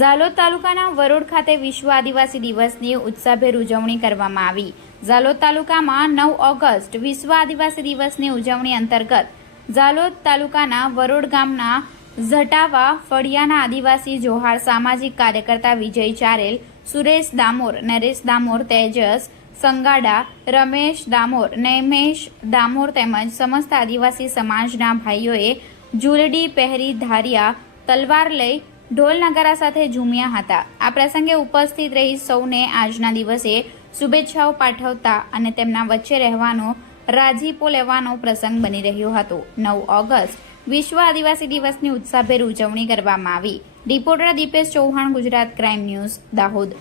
ઝાલોદ તાલુકાના વરોડ ખાતે વિશ્વ આદિવાસી દિવસની ઉત્સાહભેર ઉજવણી કરવામાં આવી। ઝાલોદ તાલુકામાં 9 ઓગસ્ટ વિશ્વ આદિવાસી દિવસની ઉજવણી અંતર્ગત ઝાલોદ તાલુકાના વરોડ ગામના ઝટાવા ફળિયાના આદિવાસી જોહાર સામાજિક કાર્યકર્તા વિજય ચારેલ, સુરેશ દામોર, નરેશ દામોર, તેજસ સંગાડા, રમેશ દામોર, નૈમેશ દામોર તેમજ સમસ્ત આદિવાસી સમાજના ભાઈઓએ જુલડી પહેરી ધારિયા તલવાર લઈ ઢોલ નગારા સાથે ઝૂમ્યા હતા। આ પ્રસંગે ઉપસ્થિત રહી સૌને આજના દિવસે શુભેચ્છાઓ પાઠવતા અને તેમના વચ્ચે રહેવાનો રાજીપો લેવાનો પ્રસંગ બની રહ્યો હતો। 9 ઓગસ્ટ વિશ્વ આદિવાસી દિવસની ઉત્સાહભેર ઉજવણી કરવામાં આવી। Reporter Dipesh Chauhan, Gujarat crime news, Dahod.